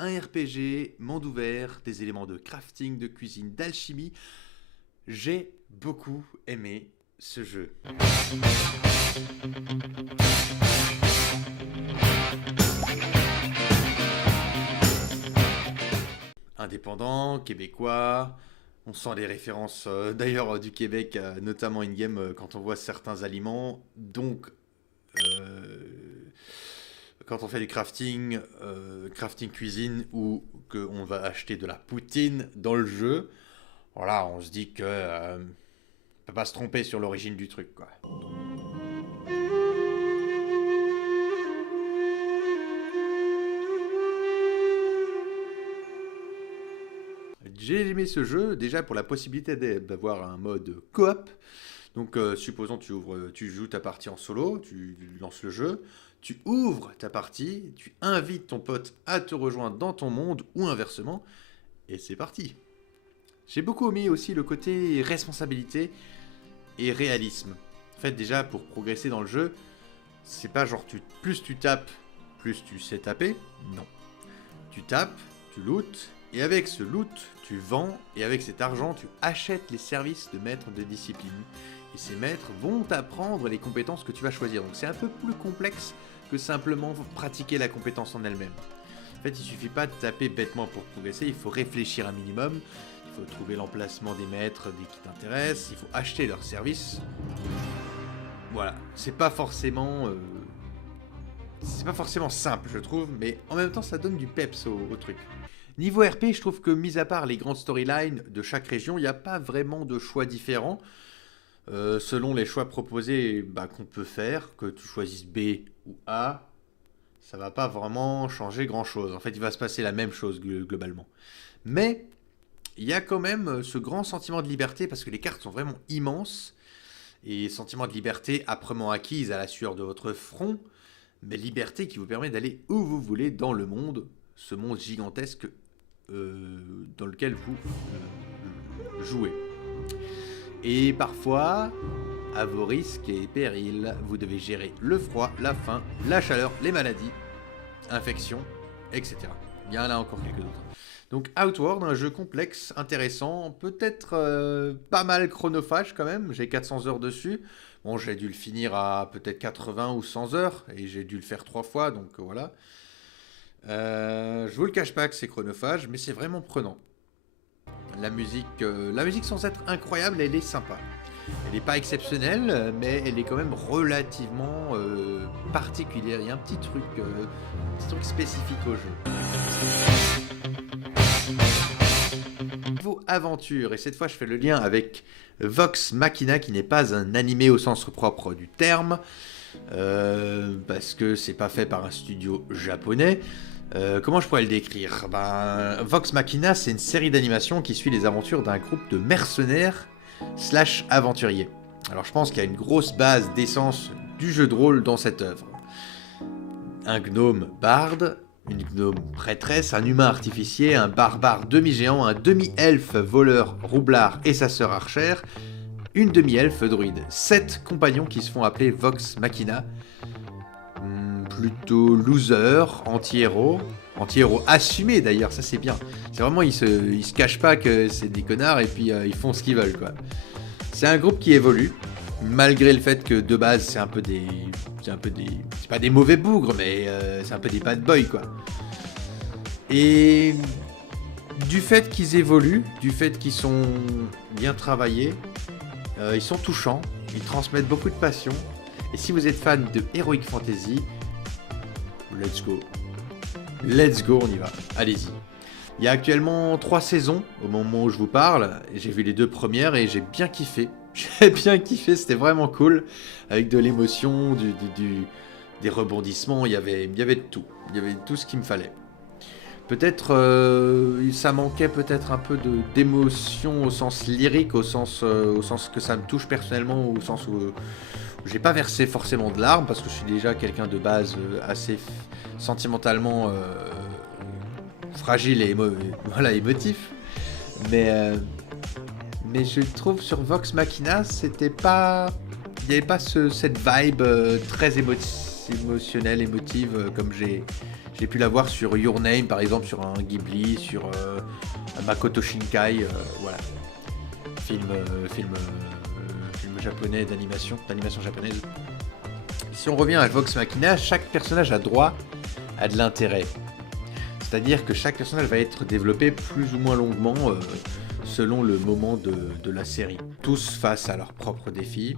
Un RPG, monde ouvert, des éléments de crafting, de cuisine, d'alchimie. J'ai beaucoup aimé ce jeu. Indépendant, québécois, on sent les références d'ailleurs du Québec, notamment in-game quand on voit certains aliments. Donc, quand on fait du crafting, crafting cuisine ou qu'on va acheter de la poutine dans le jeu, voilà, on se dit que on peut pas se tromper sur l'origine du truc, quoi. J'ai aimé ce jeu déjà pour la possibilité d'avoir un mode coop. Donc, supposons tu joues ta partie en solo, tu lances le jeu, tu ouvres ta partie, tu invites ton pote à te rejoindre dans ton monde ou inversement, et c'est parti. J'ai beaucoup aimé aussi le côté responsabilité et réalisme. En fait, déjà pour progresser dans le jeu, c'est pas genre plus tu tapes, plus tu sais taper. Non. Tu tapes, tu lootes, et avec ce loot, tu vends, et avec cet argent, tu achètes les services de maîtres de discipline. Et ces maîtres vont t'apprendre les compétences que tu vas choisir. Donc c'est un peu plus complexe que simplement pratiquer la compétence en elle-même. En fait, il suffit pas de taper bêtement pour progresser, il faut réfléchir un minimum, il faut trouver l'emplacement des maîtres qui t'intéressent, il faut acheter leurs services. Voilà, c'est pas forcément simple, je trouve, mais en même temps, ça donne du peps au truc. Niveau RP, je trouve que, mis à part les grandes storylines de chaque région, il n'y a pas vraiment de choix différents. Selon les choix proposés qu'on peut faire, que tu choisisses B ou A, ça va pas vraiment changer grand-chose. En fait, il va se passer la même chose globalement. Mais il y a quand même ce grand sentiment de liberté, parce que les cartes sont vraiment immenses, et sentiment de liberté âprement acquise à la sueur de votre front, mais liberté qui vous permet d'aller où vous voulez dans le monde, ce monde gigantesque dans lequel vous jouez. Et parfois, à vos risques et périls, vous devez gérer le froid, la faim, la chaleur, les maladies, infections, etc. Il y en a encore quelques autres. Donc Outward, un jeu complexe, intéressant, peut-être pas mal chronophage quand même, j'ai 400 heures dessus. Bon, j'ai dû le finir à peut-être 80 ou 100 heures, et j'ai dû le faire 3 fois, donc voilà. Je vous le cache pas que c'est chronophage, mais c'est vraiment prenant. La musique sans être incroyable, elle est sympa. Elle n'est pas exceptionnelle, mais elle est quand même relativement particulière. Il y a un petit truc spécifique au jeu. Niveau aventure, et cette fois je fais le lien avec Vox Machina, qui n'est pas un animé au sens propre du terme, parce que c'est pas fait par un studio japonais. Comment je pourrais le décrire? Vox Machina, c'est une série d'animation qui suit les aventures d'un groupe de mercenaires / aventuriers. Alors je pense qu'il y a une grosse base d'essence du jeu de rôle dans cette œuvre. Un gnome barde, une gnome prêtresse, un humain artificier, un barbare demi-géant, un demi-elfe voleur roublard et sa sœur archère, une demi-elfe druide. 7 compagnons qui se font appeler Vox Machina. Plutôt loser, anti-héros assumé d'ailleurs, ça c'est bien. C'est vraiment, ils se cachent pas que c'est des connards et puis ils font ce qu'ils veulent, quoi. C'est un groupe qui évolue, malgré le fait que de base c'est pas des mauvais bougres, mais c'est un peu des bad boys, quoi. Et du fait qu'ils évoluent, du fait qu'ils sont bien travaillés, ils sont touchants, ils transmettent beaucoup de passion. Et si vous êtes fan de Heroic Fantasy, let's go. Let's go, on y va. Allez-y. Il y a actuellement 3 saisons au moment où je vous parle. J'ai vu les 2 premières et j'ai bien kiffé. J'ai bien kiffé, c'était vraiment cool. Avec de l'émotion, des rebondissements, il y avait de tout. Il y avait tout ce qu'il me fallait. Peut-être ça manquait peut-être un peu d'émotion au sens lyrique, au sens que ça me touche personnellement, au sens où j'ai pas versé forcément de larmes, parce que je suis déjà quelqu'un de base assez sentimentalement fragile et émotif. Mais je trouve sur Vox Machina, c'était pas... Il n'y avait pas cette vibe très émotionnelle, émotive, comme j'ai J'ai pu la voir sur Your Name, par exemple, sur un Ghibli, sur un Makoto Shinkai, voilà. Film japonais d'animation japonaise. Si on revient à Vox Machina, chaque personnage a droit à de l'intérêt. C'est-à-dire que chaque personnage va être développé plus ou moins longuement selon le moment de la série. Tous face à leurs propres défis.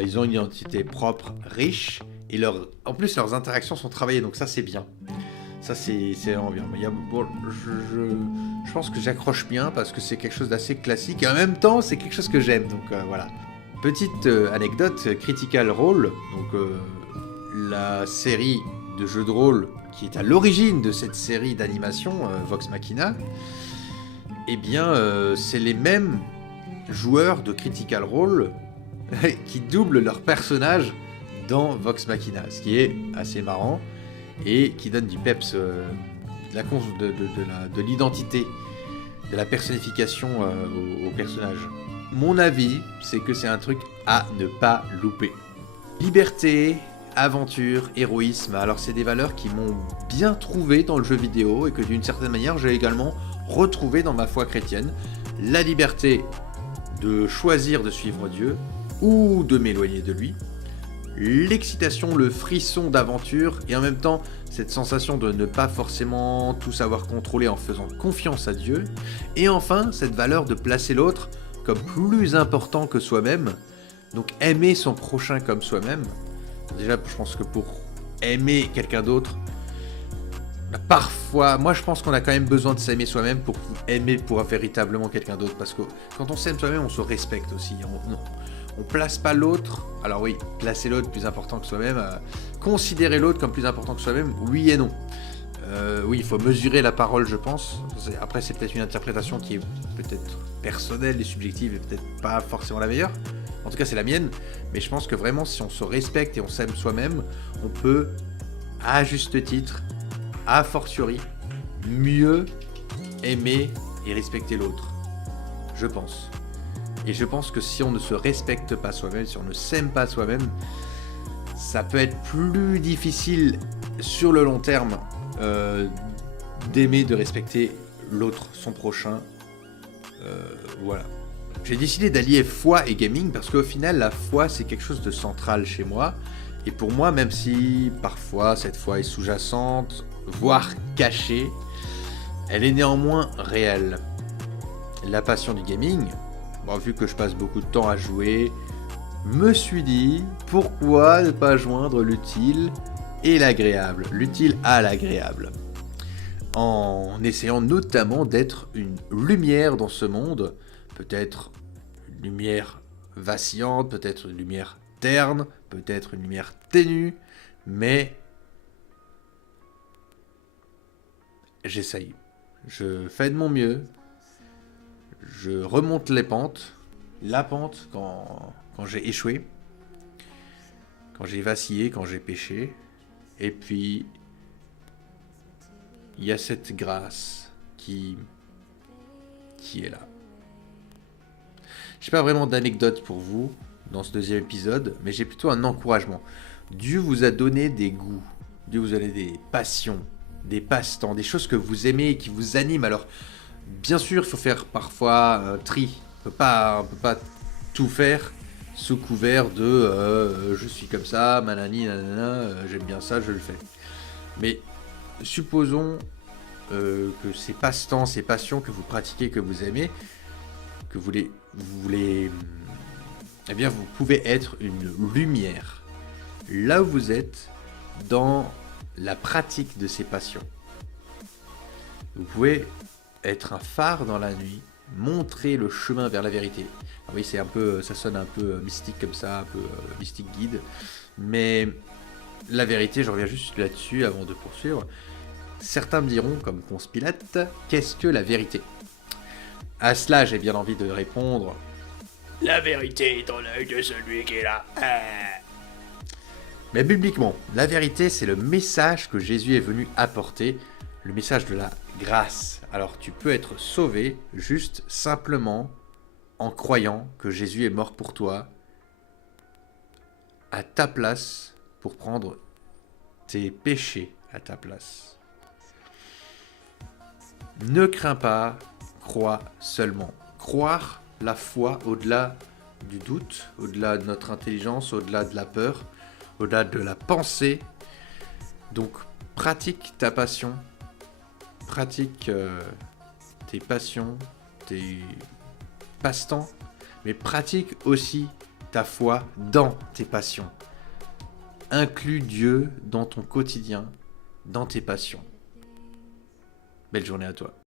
Ils ont une identité propre, riche, et en plus leurs interactions sont travaillées, donc ça c'est bien. Ça c'est vraiment bien. Mais je pense que j'accroche bien parce que c'est quelque chose d'assez classique, et en même temps c'est quelque chose que j'aime, donc voilà. Petite anecdote, Critical Role, donc la série de jeux de rôle qui est à l'origine de cette série d'animation, Vox Machina, eh bien c'est les mêmes joueurs de Critical Role qui doublent leurs personnages dans Vox Machina, ce qui est assez marrant et qui donne du peps, de l'identité, de la personnification au personnage. Mon avis, c'est que c'est un truc à ne pas louper. Liberté, aventure, héroïsme, alors c'est des valeurs qui m'ont bien trouvé dans le jeu vidéo et que d'une certaine manière j'ai également retrouvé dans ma foi chrétienne. La liberté de choisir de suivre Dieu ou de m'éloigner de lui, l'excitation, le frisson d'aventure et en même temps cette sensation de ne pas forcément tout savoir contrôler en faisant confiance à Dieu, et enfin cette valeur de placer l'autre comme plus important que soi-même, donc aimer son prochain comme soi-même. Déjà je pense que pour aimer quelqu'un d'autre, parfois, moi je pense qu'on a quand même besoin de s'aimer soi-même pour aimer pour véritablement quelqu'un d'autre, parce que quand on s'aime soi-même, on se respecte aussi. On place pas l'autre, alors oui, placer l'autre plus important que soi-même, considérer l'autre comme plus important que soi-même, oui et non. Oui, il faut mesurer la parole, je pense. Après, c'est peut-être une interprétation qui est peut-être personnelle et subjective et peut-être pas forcément la meilleure. En tout cas, c'est la mienne. Mais je pense que vraiment, si on se respecte et on s'aime soi-même, on peut, à juste titre, a fortiori, mieux aimer et respecter l'autre. Je pense. Et je pense que si on ne se respecte pas soi-même, si on ne s'aime pas soi-même, ça peut être plus difficile sur le long terme d'aimer, de respecter l'autre, son prochain. Voilà. J'ai décidé d'allier foi et gaming parce qu'au final, la foi, c'est quelque chose de central chez moi. Et pour moi, même si parfois cette foi est sous-jacente, voire cachée, elle est néanmoins réelle. La passion du gaming, bon, vu que je passe beaucoup de temps à jouer, me suis dit, pourquoi ne pas joindre l'utile et l'agréable, l'utile à l'agréable, en essayant notamment d'être une lumière dans ce monde, peut-être une lumière vacillante, peut-être une lumière terne, peut-être une lumière ténue, mais j'essaye. Je fais de mon mieux, je remonte les pentes, la pente quand j'ai échoué, quand j'ai vacillé, quand j'ai péché, et puis il y a cette grâce qui est là. Je n'ai pas vraiment d'anecdote pour vous dans ce deuxième épisode, mais j'ai plutôt un encouragement. Dieu vous a donné des goûts, Dieu vous a donné des passions, des passe-temps, des choses que vous aimez et qui vous animent. Alors, bien sûr, il faut faire parfois un tri. On peut pas tout faire sous couvert de je suis comme ça, manani, nanana, j'aime bien ça, je le fais. Mais supposons que ces passe-temps, ces passions que vous pratiquez, que vous aimez, que vous voulez, eh bien, vous pouvez être une lumière là où vous êtes dans la pratique de ces passions. Vous pouvez être un phare dans la nuit, montrer le chemin vers la vérité. Alors oui, c'est un peu, ça sonne un peu mystique comme ça, un peu mystique guide, mais la vérité, je reviens juste là-dessus avant de poursuivre. Certains me diront, comme Ponce Pilate, qu'est-ce que la vérité ? À cela, j'ai bien envie de répondre, la vérité est dans l'œil de celui qui est là. Mais bibliquement, la vérité, c'est le message que Jésus est venu apporter, le message de la grâce. Alors tu peux être sauvé juste simplement en croyant que Jésus est mort pour toi, à ta place, pour prendre tes péchés à ta place. Ne crains pas, crois seulement. Croire la foi au-delà du doute, au-delà de notre intelligence, au-delà de la peur, au-delà de la pensée. Donc pratique ta passion, pratique tes passions, tes passe-temps, mais pratique aussi ta foi dans tes passions. Inclus Dieu dans ton quotidien, dans tes passions. Belle journée à toi.